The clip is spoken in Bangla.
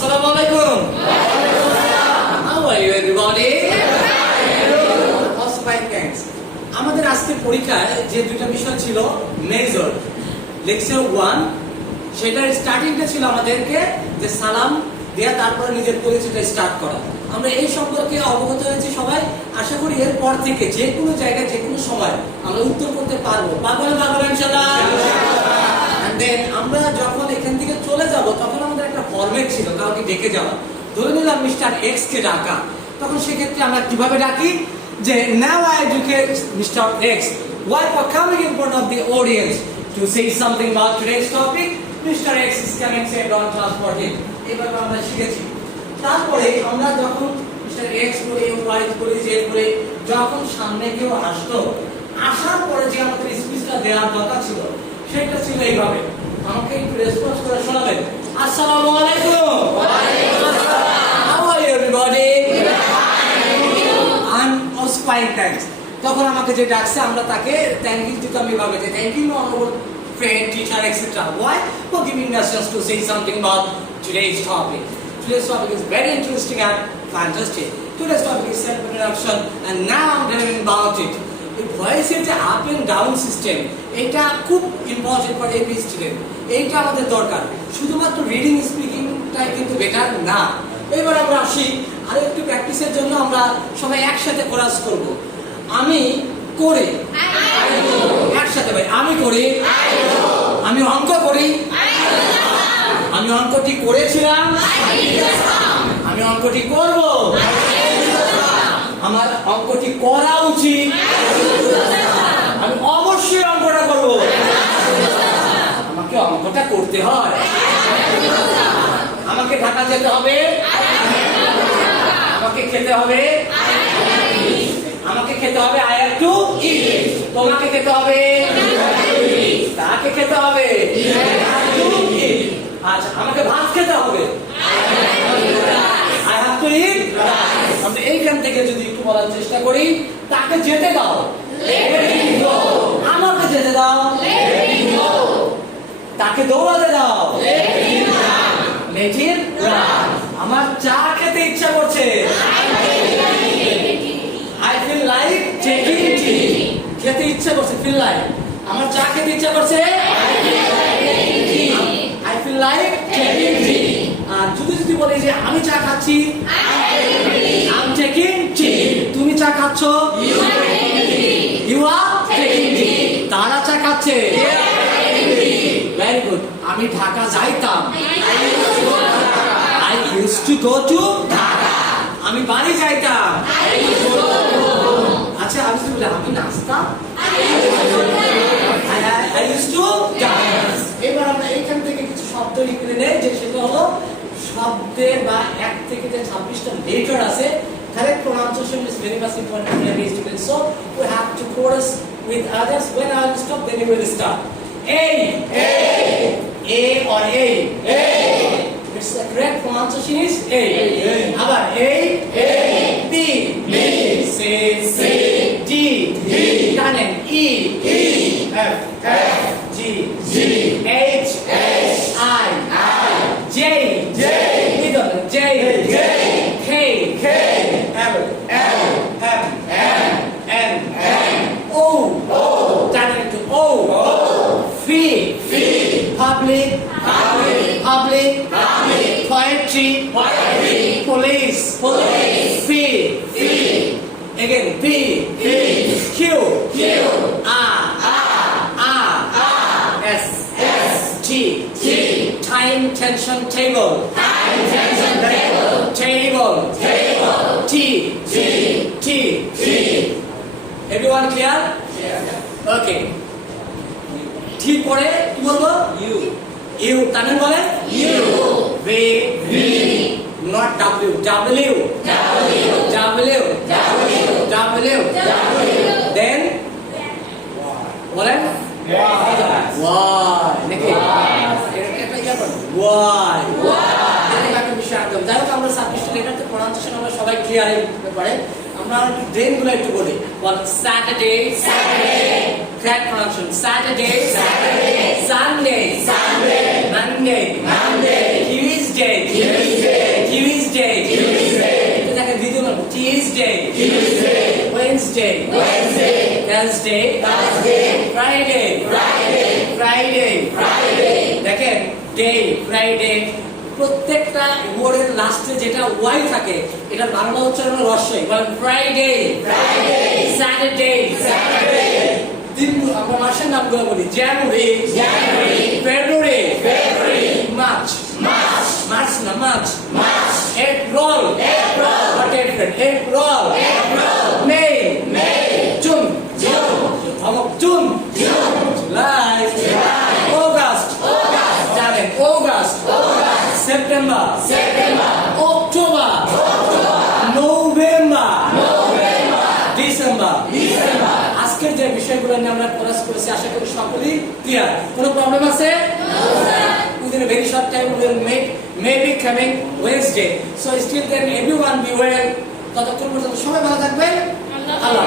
আলাইকুম How are you everybody? Also fine, thanks. আমাদের আজকের পরীক্ষায় যে দুটো বিষয় ছিল মেজর লেকচার ওয়ান সেটার স্টার্টিংটা ছিল আমাদেরকে যে সালাম দেয়া তারপরে নিজের পরিচয়টা স্টার্ট করা। আমরা এই সম্পর্কে অবগত হয়েছি সবাই। আশা করি এরপর থেকে যে কোনো জায়গায় যে কোনো সময় আমরা উত্তর করতে পারব। পারব না পারব ইনশাল্লাহ আমরা যখন এখান থেকে চলে যাব তখন আমাদের একটা ফরম্যাট ছিল, কাউকে ডেকে যাওয়া। ধরে নিলাম মিস্টার এক্স কে ডাকা। তখন সেক্ষেত্রে আমরা কীভাবে ডাকি? যে now I educate mister X why for coming in front of the audience to say something about today's topic? Mister X is coming say don't transport him. এইভাবে আমরা শিখেছি। তারপরে আমরা যখন মিস্টার এক্স করে ওয়াই করে জেড করে যখন সামনে কেউ আসতো আসার পরে যে আমাদের স্পিচটা দেওয়ার দরকার ছিল, সেটা ছিল এইভাবে। আমাকে একটু রেসপন্স করে আসসালামু আলাইকুম how are you everybody I am also fine thanks তখন আমাকে যে ডাকছে আমরা তাকে থ্যাংক ইউ দিতাম আমি ভাবে যে thank you honourable friend, teacher, etc. Why? For giving us just to say something about today's topic. Today's topic is very interesting and fantastic. Today's topic is self-introduction and now I'm telling about it. ভয়েসের যে আপ এন্ড ডাউন সিস্টেম এটা খুব ইম্পর্টেন্ট ফর এভরি স্টুডেন্ট এইটা আমাদের দরকার। শুধুমাত্র রিডিং স্পিকিংটাই কিন্তু বেটার না। এবার আমরা আসি আর একটু প্র্যাকটিসের জন্য আমরা সবাই একসাথে কোরাস করব। আমি করি। একসাথে ভাই, আমি করি। আমি অঙ্ক করি। আমি অঙ্কটি করেছিলাম। আমি অঙ্কটি করব। আমার অঙ্কটি করা উচিত। আমি অবশ্যই অঙ্কটা করব। আমাকে অঙ্কটা করতে হয়। আমাকে ঢাকা যেতে হবে। আমাকে খেতে হবে। আমাকে খেতে হবে আই হ্যাভ টু তোমাকে খেতে হবে। তাকে খেতে হবে? আচ্ছা আমাকে ভাত খেতে হবে আই হ্যাভ টু ইট আমরা এইখান থেকে যদি একটু বলার চেষ্টা করি। তাকে যেতে দাও। আমাকে যেতে দাও। তাকে দৌড়াতে দাও। আমার চা খেতে ইচ্ছা করছে। আই ফিল লাইক খেতে ইচ্ছা করছে ফিল লাইক আমার চা খেতে ইচ্ছা করছে। আই ফিল লাইক আর যদি যদি বলে যে আমি চা খাচ্ছি আই টেকিং টি তুমি চা খাচ্ছ? ইউ আর টেকিং টি তারা চা খাচ্ছে। ভেরি গুড আমি ঢাকা যাইতাম। I use to go to Dhaka. আমি বাড়ি যাইতাম। আচ্ছা আমি যদি আমি নাচতাম আই ইউজ টু ডান্স এবার আমরা এইখান থেকে কিছু শব্দ লিখে নেই যে শব্দের বা এক থেকে যে ছাব্বিশটা লেটার আছে correct pronunciation is very much important for every student. So we have to chorus with others. When I will stop, then you will start. A. A. A or A. A. It's the correct pronunciation is A. আবার A. A. B. B. C. C. D. D. টানেন E. E. F. F. G. Poetry. Poetry. Police. Police. Fee. Fee. Again. P. P. Q. Q. R. R. R. R. S. S. T. T. Time tension table. Time tension table. Table. Table. T. T. T. T. Everyone clear? Okay. ঠিক পরে কি বলব ইউ ইউ তামিল বলে U V V not W W W W দেন বলেন ওয়াই নাকি ওয়াই যাই হোক, আমরা সাবজেক্ট লেটারতে প্রনাউন্সিয়েশন আমরা সবাই ক্লিয়ার ব্যাপারে। আমরা একটু ব্রেনগুলো একটু বলি। বল Saturday Saturday correct pronunciation Saturday Saturday Sunday Sunday, Monday Thursday Friday Friday দেখেন ডে ফ্রাইডে প্রত্যেকটা ওয়ার্ডের লাস্টে যেটা ওয়াই থাকে এটা বাংলা উচ্চারণ হলো রস্যই বলেন ফ্রাইডে স্যাটারডে দিন আমরা মাসের নামগুলো বলি জানুয়ারি ফেব্রুয়ারি মার্চ মার্চ না March April What April? April. May. September. September. October. October. November. আজকের যে বিষয়গুলো নিয়ে আমরা ক্লাস করেছি আশা করি সকলেই ক্লিয়ার কোন প্রবলেম আছে? Within short time may be coming be well ততক্ষণ পর্যন্ত সবাই ভালো থাকবে আল্লাহ